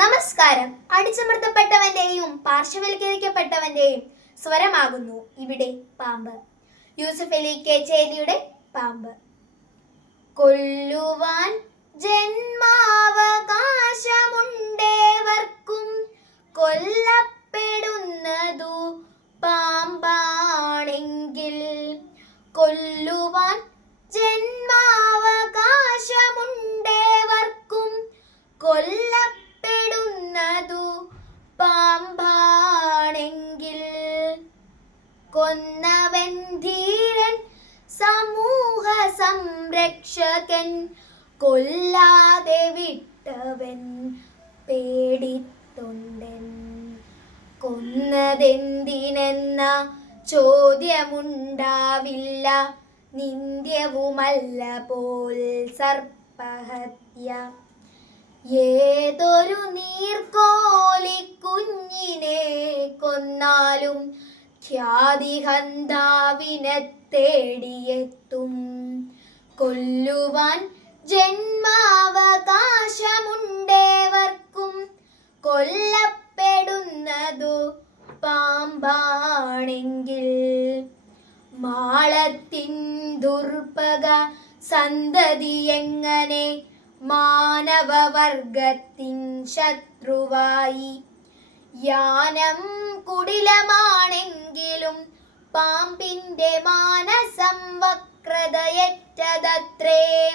നമസ്കാരം. അടിച്ചമർത്തപ്പെട്ടവന്റെയും പാർശ്വവൽക്കരിക്കപ്പെട്ടവന്റെയും സ്വരമാകുന്നു ഇവിടെ പാമ്പ്. യൂസഫ് അലി കേച്ചേരിയുടെ പാമ്പ്. കൊല്ലുവാൻ ജന്മാവകാശമുണ്ടേവർക്കും കൊല്ലപ്പെടുന്നതു പാമ്പാണെങ്കിൽ കൊല്ലുവാൻ ജന്മാവകാശമുണ്ടേവർക്കും കൊല്ലപ്പെടുന്നതു പാമ്പാണെങ്കിൽ കൊന്നവൻ ധീരൻ സമൂഹ സംരക്ഷകൻ കൊല്ലാതെ വിട്ടവൻ പേടിത്തൊണ്ടൻ. കൊന്നതെന്തിനെന്ന ചോദ്യമുണ്ടാവില്ല നിന്ദ്യവുമല്ല പോൽ സർപ്പഹത്യ. ഏതൊരു നീർക്കോലി കുഞ്ഞിനെ കൊന്നാലും ഖ്യാതിഹന്താവിനെ തേടിയെത്തും. കൊല്ലുവാൻ ജന്മാവകാശമുണ്ടേവർക്കും കൊല്ലപ്പെടുന്നതു പാമ്പാണെങ്കിൽ. മാളത്തിൻ ദുർഭക സന്തതി എങ്ങനെ മാനവവർഗത്തിൻ ശത്രുവായി. യാനം കുടിലമാണെങ്കിലും പാമ്പിന്റെ മാനസം വക്രതയറ്റതത്രേ.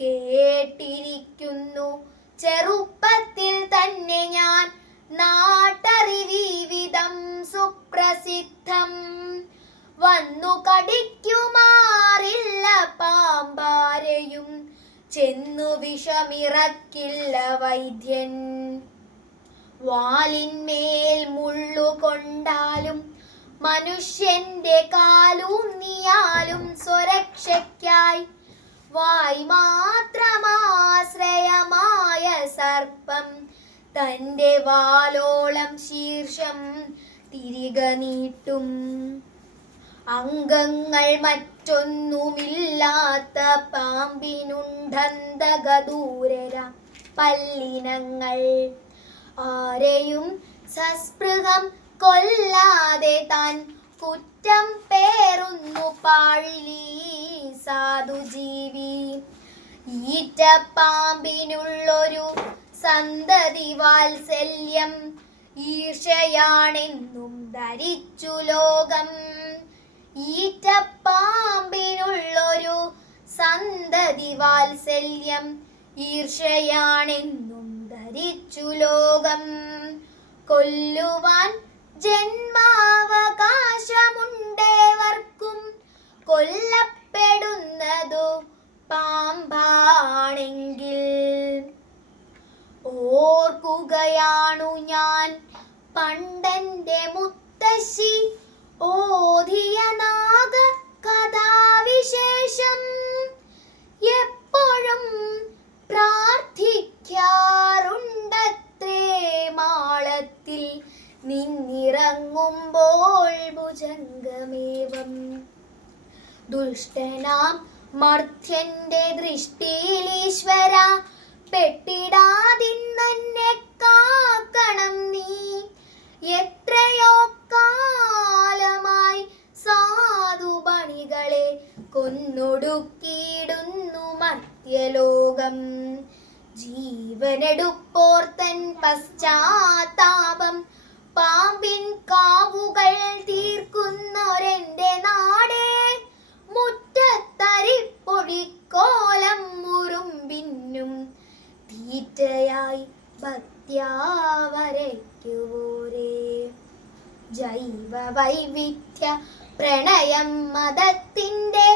കേട്ടിരിക്കുന്നു ചെറുപ്പത്തിൽ തന്നെ ഞാൻ നാട്ടറിവിധം സുപ്രസിദ്ധം. വന്നു കടിക്കുമാറില്ല ചെന്നു വിഷമിറക്കില്ല വൈദ്യൻ. വാലിന്മേൽ മുള്ളുകൊണ്ടാലും മനുഷ്യന്റെ കാലൂന്നിയാലും സ്വരക്ഷയ്ക്കായി വായ് മാത്രമാശ്രയമായ സർപ്പം തന്റെ വാലോളം ശീർഷം തിരികെ നീട്ടും. അംഗങ്ങൾ മറ്റൊന്നുമില്ലാത്ത പാമ്പിനുണ്ടന്തകദൂരര പല്ലിനങ്ങൾ. ആരെയും സസ്പൃഹം കൊല്ലാതെ താൻ കുറ്റം പേറുന്നു പാഴിലി സാധുജീവി. ഈറ്റപ്പാമ്പിനുള്ളൊരു സന്തതി വാത്സല്യം ഈർഷയാണെന്നും ധരിച്ചു ലോകം. ഈറ്റപ്പാമ്പിനുള്ളൊരു സന്തതി വാത്സല്യം ഈർഷയാണെന്നും ധരിച്ചു ലോകം. കൊല്ലുവാൻ ജന്മാവകാശമുണ്ടേവർക്കും കൊല്ലപ്പെടുന്നതു പാമ്പാണെങ്കിൽ. ഓർക്കുകയാണു ഞാൻ പണ്ടന്റെ മുത്തശ്ശി ഓധിയ നാഗ കഥാവിശേഷം നിന്നിറങ്ങുമ്പോൾ ഭുജംഗമേവം. ദുഷ്ടനാം മർത്യന്റെ ദൃഷ്ടിയിൽ ഈശ്വര പെട്ടിടാതിന്നെ കാക്കണം നീ. എത്രയോ കാലമായി സാധുപണികളെ കൊന്നൊടുക്കിയിടുന്നു മർത്യലോകം. ജീവനെടുപ്പോർത്തൻ പശ്ചാത്താപം പാമ്പിൻ കാവുകൾ തീർക്കുന്നൊരെന്റെ നാടേ. മുറ്റത്തരിപ്പൊടിക്കോലം മുറുമ്പിന്നും തീറ്റയായി ഭക്തിയാവരയ്ക്കുവോരേ ജൈവ വൈവിധ്യ പ്രണയം മതത്തിന്റെ